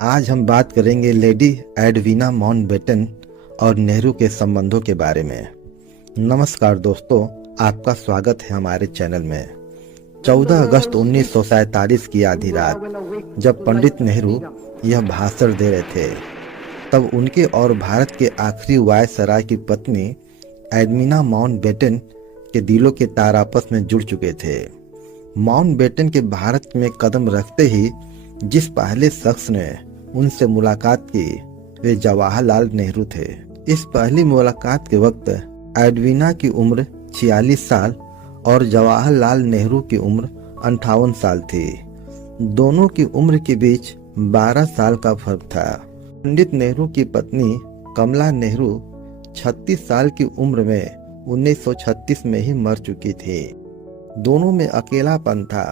आज हम बात करेंगे लेडी एडवीना माउंटबेटन और नेहरू के संबंधों के बारे में। नमस्कार दोस्तों, आपका स्वागत है हमारे चैनल में। 14 अगस्त 1947 की आधी रात जब पंडित नेहरू यह भाषण दे रहे थे, तब उनके और भारत के आखिरी वायसराय की पत्नी एडवीना माउंटबेटन के दिलों के तार आपस में जुड़ चुके थे। माउंटबेटन के भारत में कदम रखते ही जिस पहले शख्स ने उनसे मुलाकात की वे जवाहरलाल नेहरू थे। इस पहली मुलाकात के वक्त एडवीना की उम्र 46 साल और जवाहरलाल नेहरू की उम्र 58 साल थी। दोनों की उम्र के बीच 12 साल का फर्क था। पंडित नेहरू की पत्नी कमला नेहरू 36 साल की उम्र में 1936 में ही मर चुकी थी। दोनों में अकेलापन था।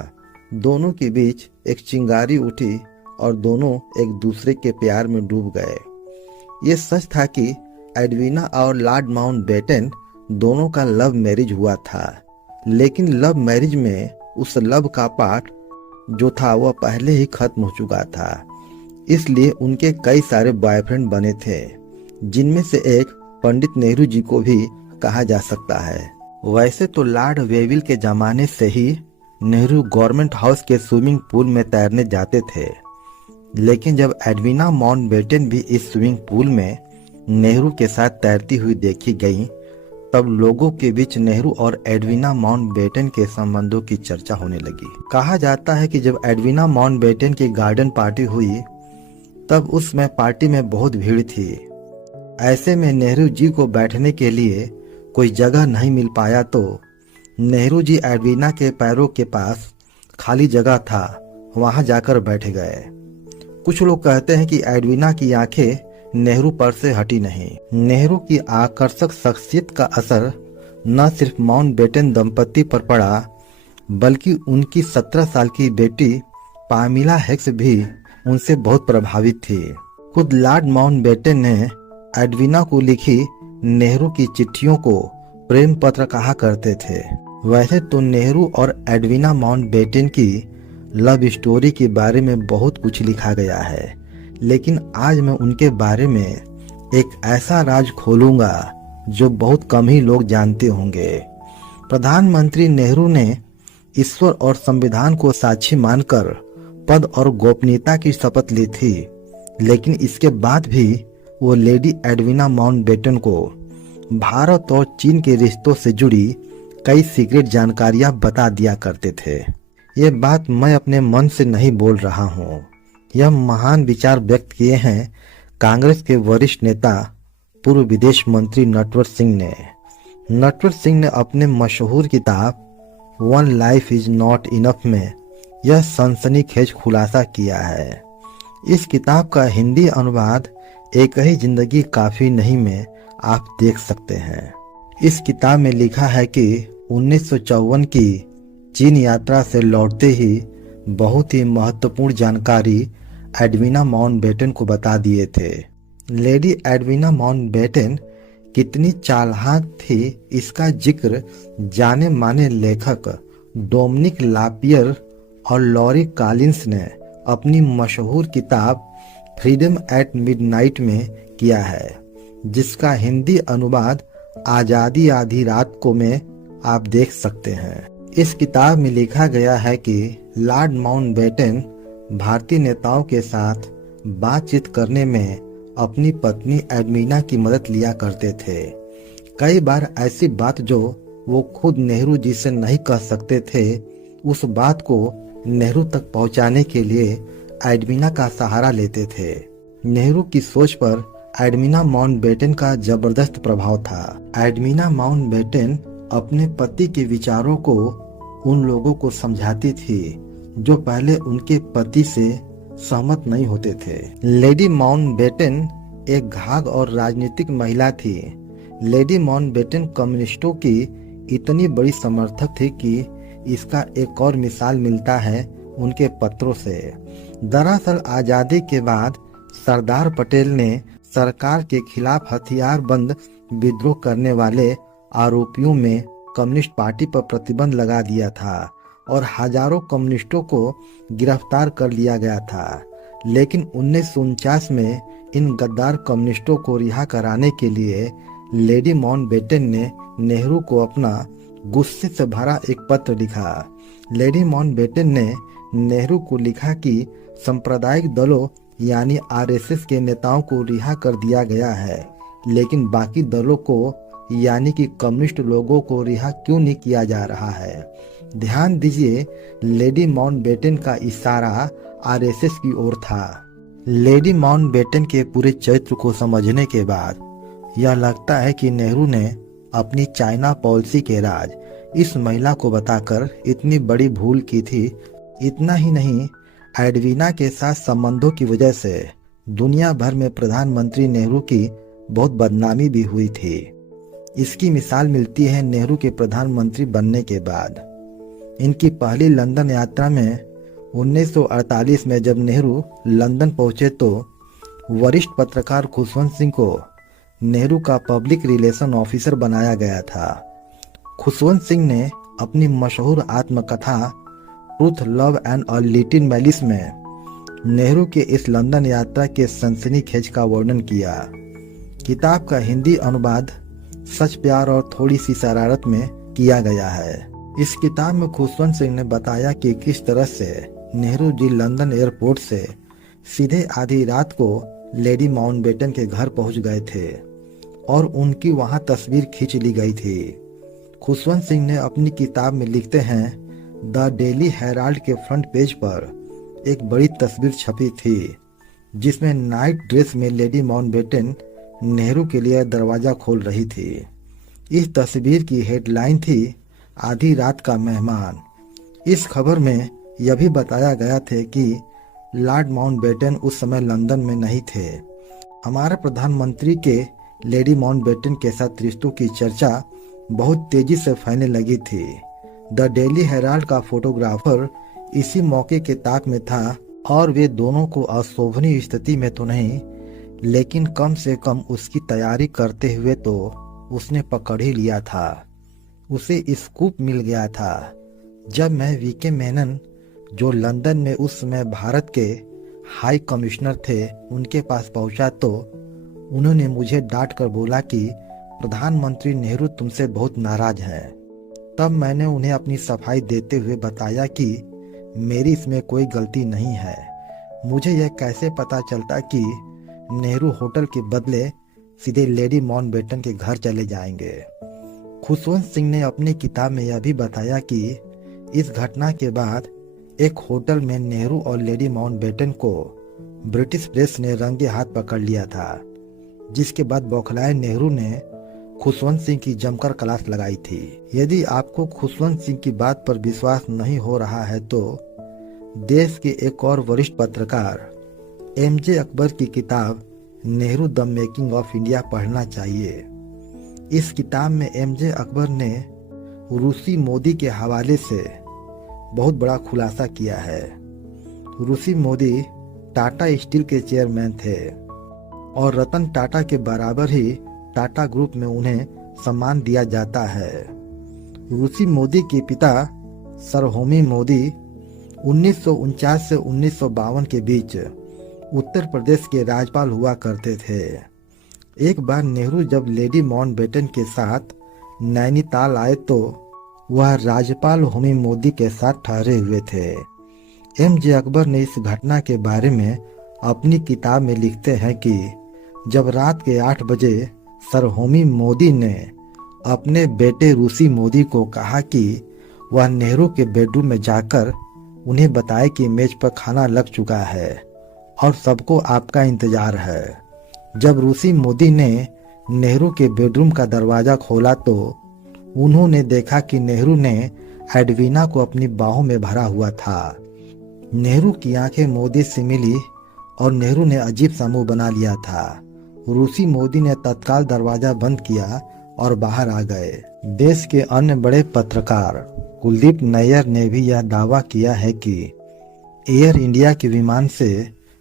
दोनों के बीच एक चिंगारी उठी और दोनों एक दूसरे के प्यार में डूब गए। ये सच था कि एडवीना और लॉर्ड माउंटबेटन दोनों का लव मैरिज हुआ था, लेकिन लव मैरिज में उस लव का पार्ट जो था वह पहले ही खत्म हो चुका था। इसलिए उनके कई सारे बॉयफ्रेंड बने थे, जिनमें से एक पंडित नेहरू जी को भी कहा जा सकता है। वैसे तो लॉर्ड वेविल के जमाने से ही नेहरू गवर्नमेंट हाउस के स्विमिंग पूल में तैरने जाते थे, लेकिन जब एडवीना माउंटबेटन भी इस स्विमिंग पूल में नेहरू के साथ तैरती हुई देखी गई, तब लोगों के बीच नेहरू और एडवीना माउंटबेटन के संबंधों की चर्चा होने लगी। कहा जाता है कि जब एडवीना माउंटबेटन की गार्डन पार्टी हुई, तब उसमें पार्टी में बहुत भीड़ थी। ऐसे में नेहरू जी को बैठने के लिए कोई जगह नहीं मिल पाया, तो नेहरू जी एडवीना के पैरों के पास खाली जगह था, वहां जाकर बैठ गए। कुछ लोग कहते हैं कि एडवीना की आंखें नेहरू पर से हटी नहीं। नेहरू की आकर्षक शख्सियत का असर न सिर्फ माउंटबेटन दंपति पर पड़ा, बल्कि उनकी 17 साल की बेटी पामिला हेक्स भी उनसे बहुत प्रभावित थी। खुद लॉर्ड माउंटबेटन ने एडवीना को लिखी नेहरू की चिट्ठियों को प्रेम पत्र कहा करते थे। वैसे तो नेहरू और एडवीना माउंटबेटन की लव स्टोरी के बारे में बहुत कुछ लिखा गया है, लेकिन आज मैं उनके बारे में एक ऐसा राज खोलूंगा जो बहुत कम ही लोग जानते होंगे। प्रधानमंत्री नेहरू ने ईश्वर और संविधान को साक्षी मानकर पद और गोपनीयता की शपथ ली थी, लेकिन इसके बाद भी वो लेडी एडवीना माउंटबेटन को भारत और चीन के रिश्तों से जुड़ी कई सीक्रेट जानकारियां बता दिया करते थे। ये बात मैं अपने मन से नहीं बोल रहा हूँ। यह महान विचार व्यक्त किए हैं कांग्रेस के वरिष्ठ नेता पूर्व विदेश मंत्री नटवर सिंह ने। नटवर सिंह ने अपने मशहूर किताब one life is not enough में यह सनसनीखेज खुलासा किया है। इस किताब का हिंदी अनुवाद एक ही जिंदगी काफी नहीं में आप देख सकते हैं। इस किताब में लिखा है कि 1954 की चीन यात्रा से लौटते ही बहुत ही महत्वपूर्ण जानकारी एडवीना माउंटबेटन को बता दिए थे। लेडी एडवीना माउंटबेटन कितनी चालाक थी, इसका जिक्र जाने माने लेखक डोमिनिक लापियर और लॉरी कॉलिंस ने अपनी मशहूर किताब फ्रीडम एट मिडनाइट में किया है, जिसका हिंदी अनुवाद आजादी आधी रात को में आप देख सकते हैं। इस किताब में लिखा गया है कि लॉर्ड माउंटबेटन भारतीय नेताओं के साथ बातचीत करने में अपनी पत्नी एडवीना की मदद लिया करते थे। कई बार ऐसी बात जो वो खुद नेहरू जी से नहीं कह सकते थे, उस बात को नेहरू तक पहुंचाने के लिए एडवीना का सहारा लेते थे। नेहरू की सोच पर एडवीना माउंटबेटन का जबरदस्त प्रभाव था। एडवीना माउंटबेटन अपने पति के विचारों को उन लोगों को समझाती थी जो पहले उनके पति से सहमत नहीं होते थे। लेडी माउंटबेटन एक घाघ और राजनीतिक महिला थी। लेडी माउंटबेटन कम्युनिस्टों की इतनी बड़ी समर्थक थी कि इसका एक और मिसाल मिलता है उनके पत्रों से। दरअसल आजादी के बाद सरदार पटेल ने सरकार के खिलाफ हथियारबंद विद्रोह करने वाले आरोपियों में कम्युनिस्ट पार्टी पर प्रतिबंध लगा दिया था और हजारों कम्युनिस्टों को गिरफ्तार कर लिया गया था। लेकिन 1949 में इन गद्दार कम्युनिस्टों को रिहा कराने के लिए लेडी माउंटबेटन ने नेहरू को अपना गुस्से से भरा एक पत्र लिखा। लेडी माउंटबेटन ने नेहरू को लिखा कि सांप्रदायिक दलों यानी आरएसएस के नेताओं को रिहा कर दिया गया है, लेकिन बाकी दलों को यानी कि कम्युनिस्ट लोगों को रिहा क्यों नहीं किया जा रहा है। ध्यान दीजिए, लेडी माउंटबेटन का इशारा आरएसएस की ओर था। लेडी माउंटबेटन के पूरे चरित्र को समझने के बाद यह लगता है कि नेहरू ने अपनी चाइना पॉलिसी के राज इस महिला को बताकर इतनी बड़ी भूल की थी। इतना ही नहीं, एडवीना के साथ संबंधों की वजह से दुनिया भर में प्रधानमंत्री नेहरू की बहुत बदनामी भी हुई थी। इसकी मिसाल मिलती है नेहरू के प्रधानमंत्री बनने के बाद। इनकी पहली लंदन यात्रा में 1948 में जब नेहरू लंदन पहुंचे तो वरिष्ठ पत्रकार खुशवंत सिंह को नेहरू का पब्लिक रिलेशन ऑफिसर बनाया गया था। खुशवंत सिंह ने अपनी मशहूर आत्मकथा truth, love and a little malice में नेहरू के इस लंदन यात्रा के सनसनीखेज का वर्णन किया। किताब का हिंदी अनुवाद सच, प्यार और थोड़ी सी शरारत में किया गया है। इस किताब में खुशवंत सिंह ने बताया कि किस तरह से नेहरू जी लंदन एयरपोर्ट से सीधे आधी रात को लेडी माउंटबेटन के घर पहुंच गए थे और उनकी वहां तस्वीर खींच ली गई थी। खुशवंत सिंह ने अपनी किताब में लिखते हैं, द डेली हेराल्ड के फ्रंट पेज पर एक बड़ी तस्वीर छपी थी जिसमें नाइट ड्रेस में लेडी माउंटबेटन नेहरू के लिए दरवाजा खोल रही थी। इस तस्वीर की हेडलाइन थी, आधी रात का मेहमान। इस खबर में यह भी बताया गया था कि लॉर्ड माउंटबेटन उस समय लंदन में नहीं थे। हमारे प्रधानमंत्री के लेडी माउंटबेटन के साथ रिश्तों की चर्चा बहुत तेजी से फैलने लगी थी। द डेली हेराल्ड का फोटोग्राफर इसी मौके के ताक में था और वे दोनों को अशोभनीय स्थिति में तो नहीं, लेकिन कम से कम उसकी तैयारी करते हुए तो उसने पकड़ ही लिया था। उसे स्कूप मिल गया था। जब मैं वीके मेनन, जो लंदन में उस समय भारत के हाई कमिश्नर थे, उनके पास पहुंचा तो उन्होंने मुझे डांट कर बोला कि प्रधानमंत्री नेहरू तुमसे बहुत नाराज हैं। तब मैंने उन्हें अपनी सफाई देते हुए बताया कि मेरी इसमें कोई गलती नहीं है। मुझे यह कैसे पता चलता कि नेहरू होटल के बदले सीधे लेडी माउंटबेटन के घर चले जाएंगे। खुशवंत सिंह ने अपनी किताब में यह भी बताया कि इस घटना के बाद एक होटल में नेहरू और लेडी माउंटबेटन को ब्रिटिश प्रेस ने रंगे हाथ पकड़ लिया था, जिसके बाद बौखलाए नेहरू ने खुशवंत सिंह की जमकर क्लास लगाई थी। यदि आपको खुशवंत सिंह की बात पर विश्वास नहीं हो रहा है तो देश के एक और वरिष्ठ पत्रकार एमजे अकबर की किताब Nehru the making of India पढ़ना चाहिए। इस किताब में एमजे अकबर ने रूसी मोदी के हवाले से बहुत बड़ा खुलासा किया है। रूसी मोदी टाटा स्टील के चेयरमैन थे और रतन टाटा के बराबर ही टाटा ग्रुप में उन्हें सम्मान दिया जाता है। रूसी मोदी के पिता सर होमी मोदी 1949 से 1952 के बीच उत्तर प्रदेश के राज्यपाल हुआ करते थे। एक बार नेहरू जब लेडी माउंटबेटन के साथ नैनीताल आए तो वह राज्यपाल होमी मोदी के साथ ठहरे हुए थे। एमजे अकबर ने इस घटना के बारे में अपनी किताब में लिखते हैं कि जब रात के 8 बजे सर होमी मोदी ने अपने बेटे रूसी मोदी को कहा कि वह नेहरू के बेडरूम में जाकर उन्हें बताए कि मेज पर खाना लग चुका है और सबको आपका इंतजार है। जब रूसी मोदी ने नेहरू के बेडरूम का दरवाजा खोला तो उन्होंने देखा कि नेहरू ने एडवीना को अपनी बाहों में भरा हुआ था। नेहरू की आंखें मोदी से मिली और नेहरू ने अजीब सा मुंह बना लिया था। रूसी मोदी ने तत्काल दरवाजा बंद किया और बाहर आ गए। देश के अन्य बड़े पत्रकार कुलदीप नैयर ने भी यह दावा किया है कि एयर इंडिया के विमान से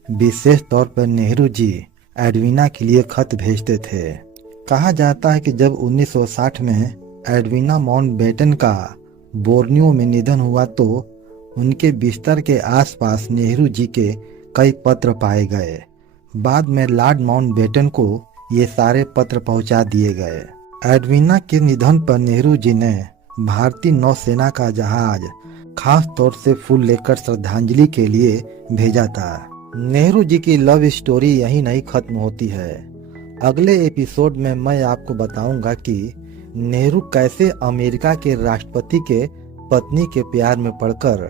विशेष तौर पर नेहरू जी एडवीना के लिए खत भेजते थे। कहा जाता है कि जब 1960 में एडवीना माउंटबेटन का बोर्नियो में निधन हुआ तो उनके बिस्तर के आसपास नेहरू जी के कई पत्र पाए गए। बाद में लॉर्ड माउंटबेटन को ये सारे पत्र पहुंचा दिए गए। एडविना के निधन पर नेहरू जी ने भारतीय नौसेना का जहाज खास तौर से फूल लेकर श्रद्धांजलि के लिए भेजा था। नेहरू जी की लव स्टोरी यहीं नहीं खत्म होती है। अगले एपिसोड में मैं आपको बताऊंगा कि नेहरू कैसे अमेरिका के राष्ट्रपति के पत्नी के प्यार में पड़कर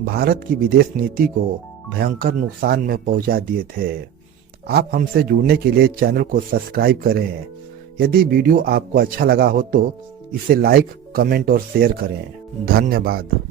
भारत की विदेश नीति को भयंकर नुकसान में पहुंचा दिए थे। आप हमसे जुड़ने के लिए चैनल को सब्सक्राइब करें। यदि वीडियो आपको अच्छा लगा हो तो इसे लाइक, कमेंट और शेयर करें। धन्यवाद।